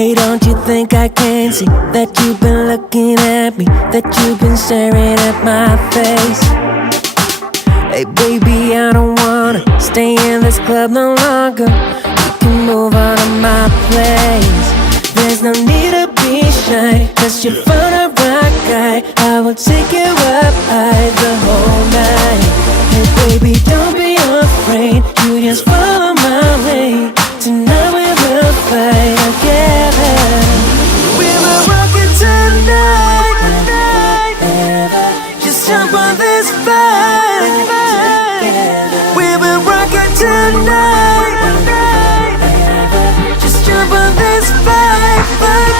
Hey, don't you think I can see that you've been looking at me, that you've been staring at my face? Hey baby, I don't wanna stay in this club no longer. We can move on to my place. There's no need to be shy, cause you're fun a rock guy. I will take you up high the whole night. Hey baby, don't be afraid, you just follow my way. Tonight we will fight together. We will rock it tonight. Just jump on this fight. We will rock it tonight. Just jump on this fight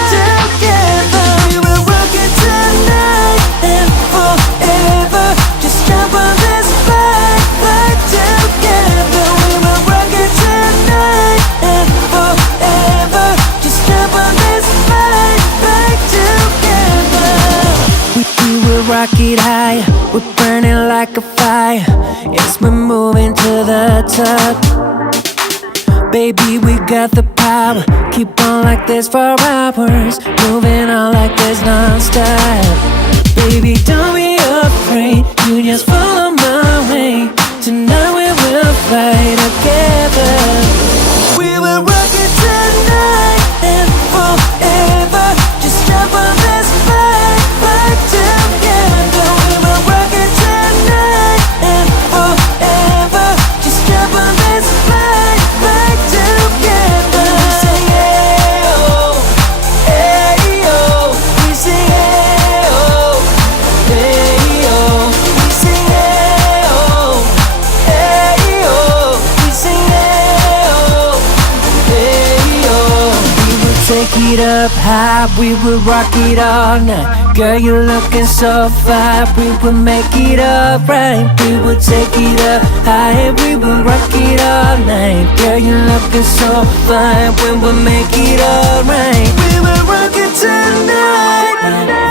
together. We will rock it tonight and forever. Just jump on this fight together. We will rock it tonight and forever. Just jump on this fight together. We will rock it high. We're burning like a fire. Yes, we're moving to the top. Baby, we got the power. Keep on like this for hours. Moving on like this non-stop. Baby, don't be afraid, you just follow my way. Tonight we will fight together. We will rock it tonight and forever. Just jump on this fight together. We will rock it tonight and forever. Just jump on this fight together. We sing hey oh, hey oh. We sing hey oh, hey oh. We sing hey oh, hey oh. We sing hey oh, hey oh. We will take it up high, we will rock it all night. Girl, you're looking so fine, we will make it alright. We will take it up high, we will rock it all night. Girl, you're looking so fine, we will make it alright. We will rock it tonight